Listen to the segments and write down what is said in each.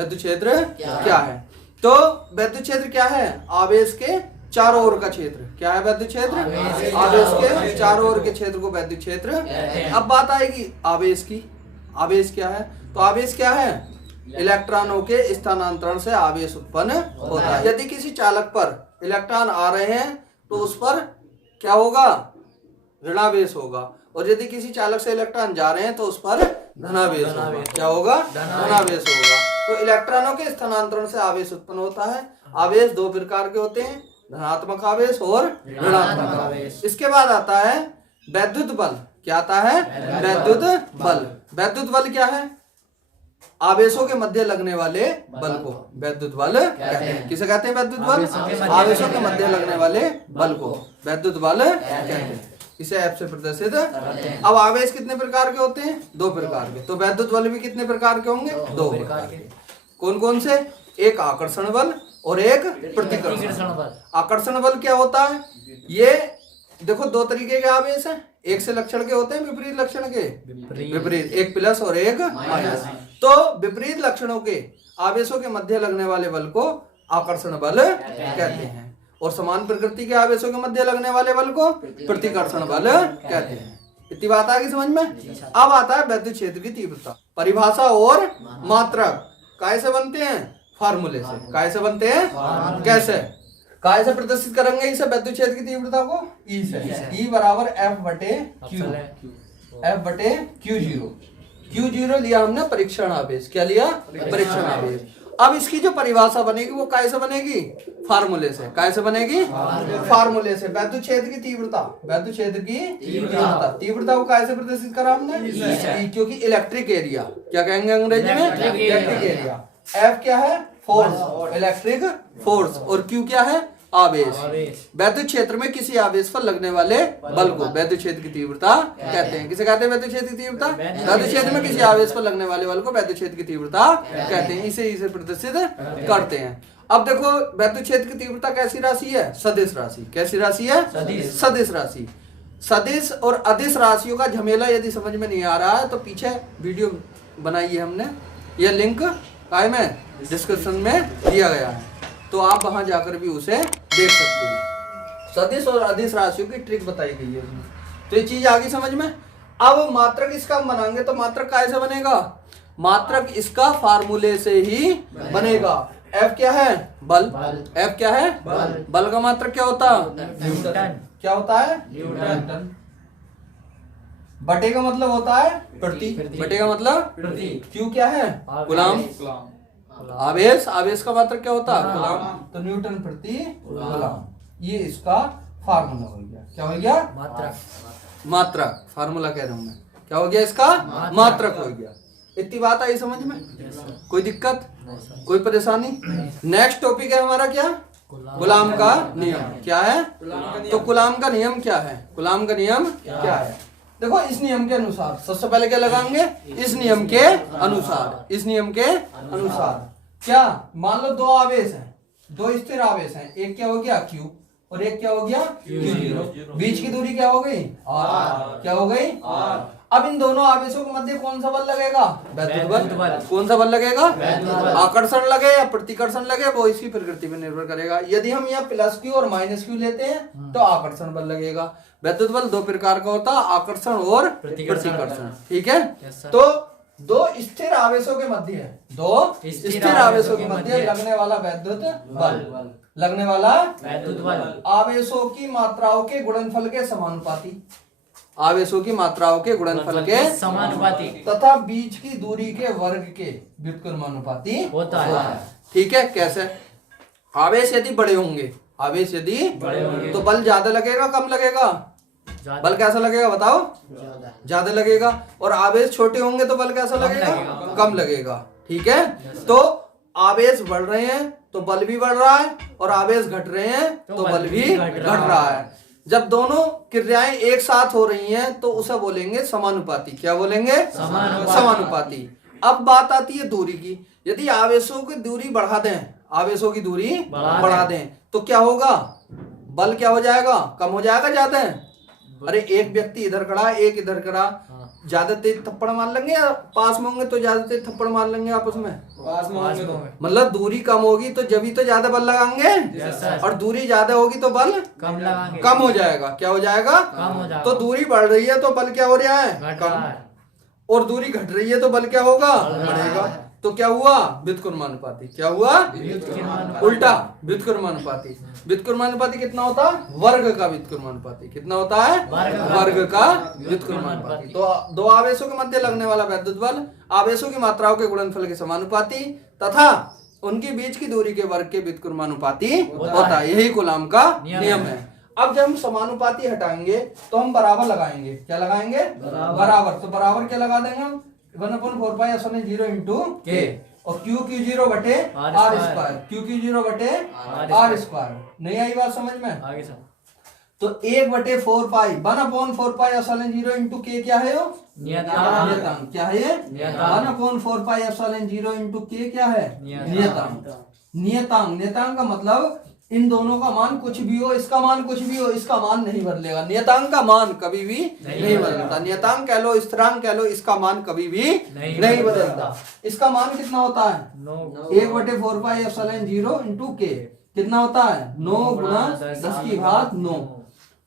विद्युत क्षेत्र क्या है। तो विद्युत क्षेत्र क्या है, आवेश के चारों ओर का क्षेत्र। क्या है विद्युत क्षेत्र, आवेश के चारों ओर के क्षेत्र को विद्युत क्षेत्र। अब बात आएगी आवेश की। आवेश क्या है, तो आवेश क्या है, इलेक्ट्रॉनों के स्थानांतरण से आवेश उत्पन्न होता है। यदि किसी चालक पर इलेक्ट्रॉन आ रहे हैं तो उस पर क्या होगा, ऋणावेश होगा, और यदि किसी चालक से इलेक्ट्रॉन जा रहे हैं तो उस पर धनावेश होगा। क्या होगा, धनावेश होगा। तो इलेक्ट्रॉनों के स्थानांतरण से आवेश उत्पन्न होता है। आवेश दो प्रकार के होते हैं, धनात्मक आवेश और ऋणात्मक आवेश। इसके बाद आता है वैद्युत बल। क्या आता है, वैद्युत बल। वैद्युत बल क्या है, आवेशों के मध्य लगने वाले बल को वैद्युत बल कहते हैं। किसे कहते हैं वैद्युत बल, आवेशों के मध्य लगने वाले बल को वैद्युत बल कहते हैं। इसे ऐप से प्रदर्शित। अब आवेश कितने प्रकार के होते हैं, दो प्रकार के। तो वैद्युत बल भी कितने प्रकार के होंगे, दो प्रकार के। कौन कौन से, एक आकर्षण बल और एक प्रतिकर्षण बल। आकर्षण बल क्या होता है, ये देखो दो तरीके के आवेश हैं, एक से लक्षण के होते हैं, विपरीत लक्षण के विपरीत, एक प्लस और एक माइनस। तो विपरीत लक्षणों के आवेशों के मध्य लगने वाले बल को आकर्षण बल कहते हैं, और समान प्रकृति के आवेशों के मध्य लगने वाले बल को प्रतिकर्षण बल कहते हैं। इतनी बात आ गई समझ में। अब आता है विद्युत क्षेत्र की तीव्रता। परिभाषा और मात्रक कैसे बनते हैं, फार्मूले से। कैसे बनते हैं, कैसे, काय से प्रदर्शित करेंगे इसे विद्युत क्षेत्र की तीव्रता को, ई से। ई बराबर एफ बटे क्यू, एफ बटे Q0। Q0 लिया हमने परीक्षण आवेश। क्या लिया, परीक्षण आवेश। अब इसकी जो परिभाषा बनेगी वो कैसे बनेगी, फार्मूले से। कैसे बनेगी, फार्मूले से। विद्युत क्षेत्र की तीव्रता, विद्युत क्षेत्र की तीव्रता, तीव्रता को कैसे प्रदर्शित करा हमने, क्योंकि इलेक्ट्रिक एरिया, क्या कहेंगे अंग्रेजी में, इलेक्ट्रिक एरिया। एफ क्या है, फोर्स, इलेक्ट्रिक फोर्स, और क्यू क्या है, आवेश। विद्युत क्षेत्र में किसी आवेश पर लगने वाले बल को विद्युत क्षेत्र की तीव्रता कहते हैं। किसे कहते हैं विद्युत क्षेत्र की तीव्रता, विद्युत क्षेत्र में किसी आवेश पर लगने वाले बल को विद्युत क्षेत्र की तीव्रता कहते हैं। इसे प्रदर्शित करते हैं। अब देखो विद्युत क्षेत्र की तीव्रता कैसी राशि है, सदिश राशि। कैसी राशि है, सदिश राशि। सदिश और अदिश राशियों का झमेला यदि समझ में नहीं आ रहा है तो पीछे वीडियो बनाई है हमने, यह लिंक काय में डिस्क्रिप्शन में दिया गया है, तो आप वहां जाकर भी उसे देख सकते हैं। सदिश और अदिश राशियों की ट्रिक बताई गई है उसमें। तो ये चीज आ गई समझ में। अब मात्रक इसका हम बनाएंगे तो मात्रक कैसे बनेगा, मात्रक इसका फार्मूले से ही बनेगा। एफ क्या है, बल। एफ क्या है, बल। बल का मात्रक क्या होता है, क्या होता है, न्यूटन। बटे का मतलब होता है प्रति, बटे का मतलब प्रति। क्यू क्या है, कूलम। आवेश, आवेश का मात्रक क्या होता है, कूलम। तो न्यूटन प्रति कूलम, ये इसका फार्मूला हो गया। क्या हो गया, मात्रक। मात्रक, फार्मूला कह रहा हूं मैं, क्या हो गया इसका, मात्रक हो गया। इतनी बात आई समझ में, कोई दिक्कत, कोई परेशानी। नेक्स्ट टॉपिक है हमारा क्या, कूलम का नियम। क्या है, तो कूलम का नियम क्या है, कूलम का नियम क्या है। देखो इस नियम के अनुसार सबसे पहले क्या लगाएंगे, इस नियम के अनुसार, इस नियम के अनुसार। क्या, मान लो दो आवेश हैं, दो स्थिर आवेश हैं, एक क्या हो गया Q और एक क्या हो गया Q0। बीच की दूरी क्या हो गई R, क्या हो गई R। अब इन दोनों आवेशों के मध्य कौन सा बल लगेगा, वैद्युत बल। कौन सा बल लगेगा, आकर्षण लगे या प्रतिकर्षण लगे, वो इसकी प्रकृति पर निर्भर करेगा। यदि हम यहाँ प्लस Q और माइनस Q लेते हैं तो आकर्षण बल लगेगा। वैद्युत बल दो प्रकार का होता है, आकर्षण और प्रतिकर्षण। ठीक है, तो दो स्थिर आवेशों के मध्य, दो स्थिर आवेशों के मध्य लगने वाला वैद्युत बल, लगने वाला वैद्युत बल आवेशों की मात्राओं के गुणनफल के समानुपाती, आवेशों की मात्राओं के गुणनफल के समानुपाती तथा बीच की दूरी के वर्ग के व्युत्क्रमानुपाती होता है। ठीक है, कैसे, आवेश यदि बड़े होंगे, आवेश यदि बड़े होंगे तो बल ज्यादा लगेगा कम लगेगा, बल कैसा लगेगा बताओ, ज्यादा लगेगा। और आवेश छोटे होंगे तो बल कैसा लगेगा, कम लगेगा। ठीक है, तो आवेश बढ़ रहे हैं तो बल भी बढ़ रहा है, और आवेश घट रहे हैं तो बल भी घट रहा है। जब दोनों क्रियाएं एक साथ हो रही हैं तो उसे बोलेंगे समानुपाती। क्या बोलेंगे, समानुपाती। अब बात आती है दूरी की। यदि आवेशों की दूरी बढ़ा दें, आवेशों की दूरी बढ़ा दें तो क्या होगा, बल क्या हो जाएगा, कम हो जाएगा, ज्यादा है। अरे एक व्यक्ति इधर खड़ा, एक इधर खड़ा, ज्यादा तेज थप्पड़ मार लेंगे या पास में होंगे तो ज्यादा तेज थप्पड़ मार लेंगे आपस में? पास में होंगे तो मतलब दूरी कम होगी तो जब ही तो ज्यादा बल लगाएंगे, और दूरी ज्यादा होगी तो बल कम लगाएंगे, कम हो जाएगा। क्या हो जाएगा? कम हो जाएगा। तो दूरी बढ़ रही है तो बल क्या हो रहा है? कम। और दूरी घट रही है तो बल क्या होगा? बढ़ेगा। तो क्या हुआ? व्युत्क्रमानुपाती। क्या हुआ? उल्टा व्युत्क्रमानुपाती। व्युत्क्रमानुपाती कितना होता है? वर्ग का व्युत्क्रमानुपाती। कितना होता है? वर्ग का व्युत्क्रमानुपाती। तो दो आवेशों के मध्य लगने वाला वैद्युत बल आवेशों की मात्राओं के गुणनफल के समानुपाती तथा उनके बीच की दूरी के वर्ग के व्युत्क्रमानुपाती होता है। यही कूलाम का नियम है। अब जब हम समानुपाती हटाएंगे तो हम बराबर लगाएंगे। क्या लगाएंगे? बराबर। तो बराबर क्या लगा देंगे हम? 1/4 पाई एप्सिलॉन 0 इंटू के, और Q0 बटे आर स्क्वायर। Q0 बटे आर स्क्वायर। नहीं आई बात समझ में? आगे सर। तो 1/4 पाई 1/4 पाई एप्सिलॉन 0 इंटू के क्या है? नियतांक। क्या है ये? 1/4 पाई एप्सिलॉन 0 इंटू के क्या है? नियतांक। नियतांक का मतलब इन दोनों का मान कुछ भी हो, इसका मान कुछ भी हो, इसका मान नहीं बदलेगा। नियतांक का मान कभी भी नहीं बदलता। नियतांक कह लो, स्थिरांक कह लो, इसका मान कभी भी नहीं बदलता। इसका मान कितना होता है? 1/4 पाई एप्सिलॉन 0 इंटू के। कितना होता है? 9 गुणा 10⁹9।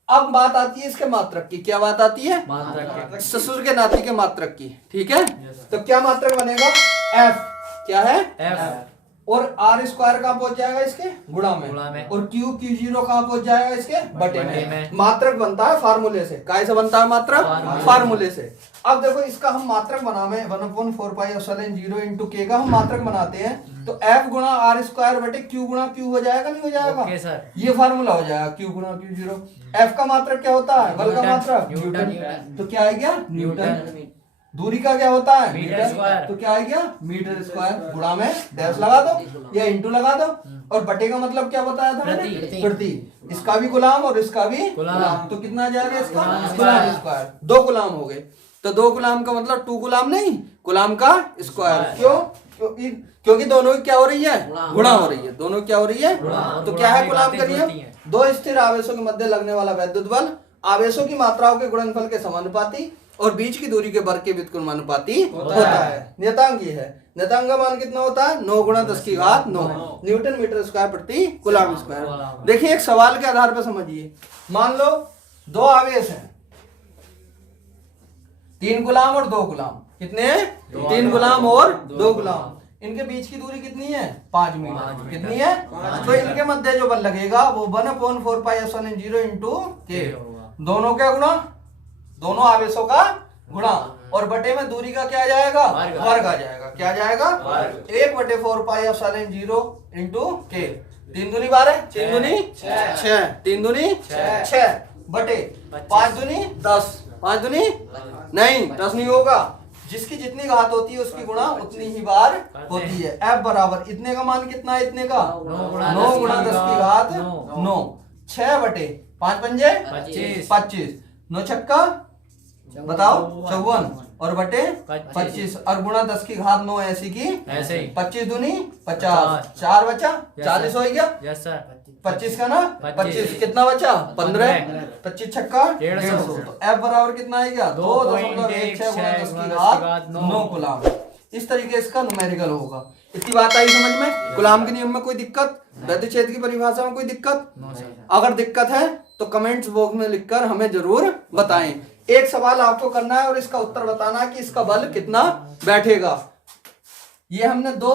अब बात आती है इसके मात्रक की। क्या बात आती है? ससुर के नाती के मात्रक की। ठीक है, तो क्या मात्रक बनेगा? एफ। क्या है? एफ। और आर स्क्वायर कहाँ पहुंच जाएगा? इसके गुणा में। और Q0 कहाँ पहुंच जाएगा? इसके बटे में। मात्रक बनता है फार्मूले से। कैसे बनता है मात्रक? फार्मूले से। अब देखो इसका हम मात्रक बनावे 1/4 पाई एप्सिलॉन 0 इंटू के का हम मात्रक बनाते हैं तो F गुणा आर स्क्वायर बटे Q गुणा Q हो जाएगा। नहीं हो जाएगा? ये फार्मूला हो जाएगा Q गुणा Q0। F का मात्रक क्या होता है? बल का मात्रक न्यूटन। तो क्या है क्या? न्यूटन। दूरी का क्या होता है? मीटर। तो क्या है क्या? Meter square. गुणा में डैश लगा दो या इंटू लगा दो, और बटे का मतलब क्या बताया था मैंने? प्रति। इसका भी गुलाम और इसका भी गुलाम। तो कितना आ जाएगा इसका? गुलाम स्क्वायर। 2 गुलाम हो गए। तो 2 गुलाम का मतलब 2 गुलाम नहीं, गुलाम का स्क्वायर। क्यों? क्योंकि दोनों की क्या हो रही है? गुणा हो रही है। दोनों क्या हो रही है? तो क्या है गुलाम का नियम? 2 स्थिर आवेशों के मध्य लगने वाला वैद्युत बल आवेशों की मात्राओं के गुणनफल के समानुपाती और बीच की दूरी के वर्ग के व्युत्क्रमानुपाती होता है। नियतांक ये है। नियतांक का मान कितना होता है? 9 गुणा 10⁹9 न्यूटन मीटर स्क्वायर प्रति कूलाम स्क्वायर। देखिए एक सवाल के आधार पर समझिए। मान लो 2 आवेश हैं, 3 गुलाम और 2 गुलाम। कितने? 3 गुलाम और 2 गुलाम। इनके बीच की दूरी कितनी है? 5 मीटर। कितनी है? तो इनके मध्य जो बल लगेगा वो 1/4 पाई एप्सिलॉन 0 इंटू के। दोनों क्या गुणा? दोनों आवेशों का गुणा, और बटे में दूरी का क्या आ जाएगा? वर्ग आ जाएगा। क्या आ जाएगा? 1/4 पाई एप्सिलॉन 0 इंटू के। 3 दूनी 12, 3 दूनी 6, 3 दूनी 6 बटे 5 दूनी 10, 5 दूनी नहीं 10 नहीं होगा। जिसकी जितनी घात होती है उसकी गुणा उतनी ही बार होती है। F बराबर इतने का मान कितना है? इतने का 9 गुणा 10⁹9। 6 बटे 5 पंजे 25, 9 छक्का बताओ 54, और बटे 25, और गुणा 10⁹9 ऐसी की 25 दूनी 50, 4 बचा 40 हो गया। 25 का ना 25 कितना बचा? 15, 25 छक्का 150। तो F बराबर कितना आएगा? 2.16 गुणा 10⁹9 कूलाम। इस तरीके इसका न्यूमेरिकल होगा। इतनी बात आई समझ में? कूलाम के नियम में कोई दिक्कत? वैद्युत क्षेत्र की परिभाषा में कोई दिक्कत? अगर दिक्कत है तो कमेंट्स बॉक्स में लिखकर हमें जरूर बताएं। एक सवाल आपको करना है और इसका उत्तर बताना है कि इसका बल कितना बैठेगा। ये हमने 2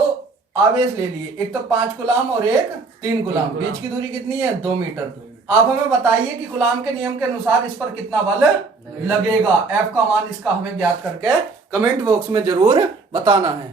आवेश ले लिए, एक तो 5 कूलाम और एक 3 कूलाम। बीच की दूरी कितनी है? 2 मीटर। आप हमें बताइए कि कूलाम के नियम के अनुसार इस पर कितना बल लगेगा। F का मान इसका हमें ज्ञात करके कमेंट बॉक्स में जरूर बताना है।